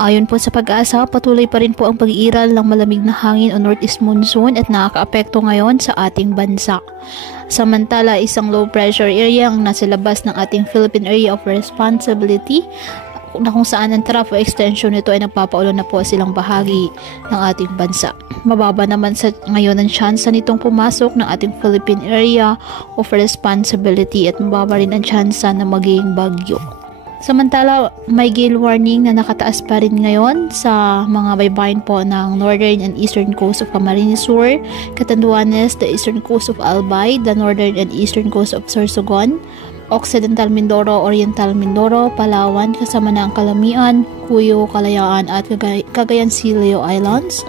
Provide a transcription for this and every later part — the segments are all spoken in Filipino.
Ayon po sa Pag-asa, patuloy pa rin po ang pag-iiral ng malamig na hangin o northeast monsoon at nakakaapekto ngayon sa ating bansa. Samantala, isang low pressure area ang nasa labas ng ating Philippine Area of Responsibility na kung saan ang trough o extension nito ay nagpapaulan na po silang bahagi ng ating bansa. Mababa naman sa ngayon ang tsansa nitong pumasok ng ating Philippine Area of Responsibility at mababa rin ang tsansa na magiging bagyo. Samantala, may gale warning na nakataas pa rin ngayon sa mga baybayin po ng northern and eastern coast of Camarines Sur, Catanduanes, the eastern coast of Albay, the northern and eastern coast of Sorsogon, Occidental Mindoro, Oriental Mindoro, Palawan, kasama na ang Calamian, Cuyo, Kalayaan at Cagayan Silio Islands,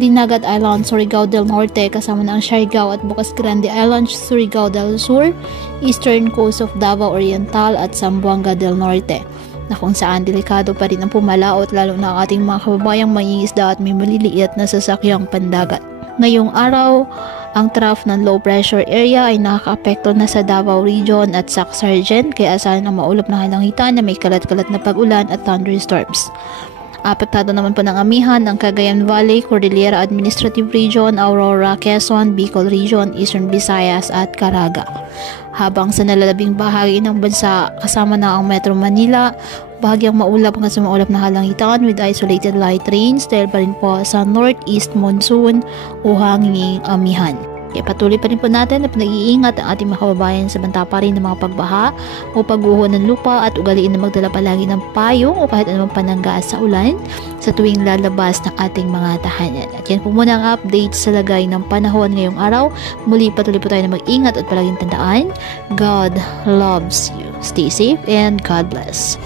Dinagat Island, Surigao del Norte, kasama na ang Siargao at Bocas Grande Islands, Surigao del Sur, eastern coast of Davao Oriental at Zamboanga del Norte, na kung saan delikado pa rin ang pumalaot lalo na ang ating mga kababayang mangingisda at may maliliit na sasakyang pandagat. Ngayong araw, ang trough ng low pressure area ay nakakaapekto na sa Davao Region at Sac-Sargent, kaya asahan ng maulap na kalangitan na may kalat-kalat na pag-ulan at thunderstorms. Apektado naman po ng amihan ng Cagayan Valley, Cordillera Administrative Region, Aurora, Quezon, Bicol Region, Eastern Visayas at Caraga. Habang sa nalalabing bahagi ng bansa kasama na ang Metro Manila, bahagyang maulap hanggang sa maulap na halangitan with isolated light rains dahil pa rin po sa northeast monsoon o hanging amihan. Kaya patuloy pa rin po natin na pinag-iingat ang ating mga kababayan sa banta pa rin ng mga pagbaha o pagguho ng lupa at ugaliin na magdala palagi ng payong o kahit anumang pananggaas sa ulan sa tuwing lalabas ng ating mga tahanan. At yan po muna ang update sa lagay ng panahon ngayong araw. Muli patuloy po tayo na mag-ingat at palaging tandaan, God loves you. Stay safe and God bless.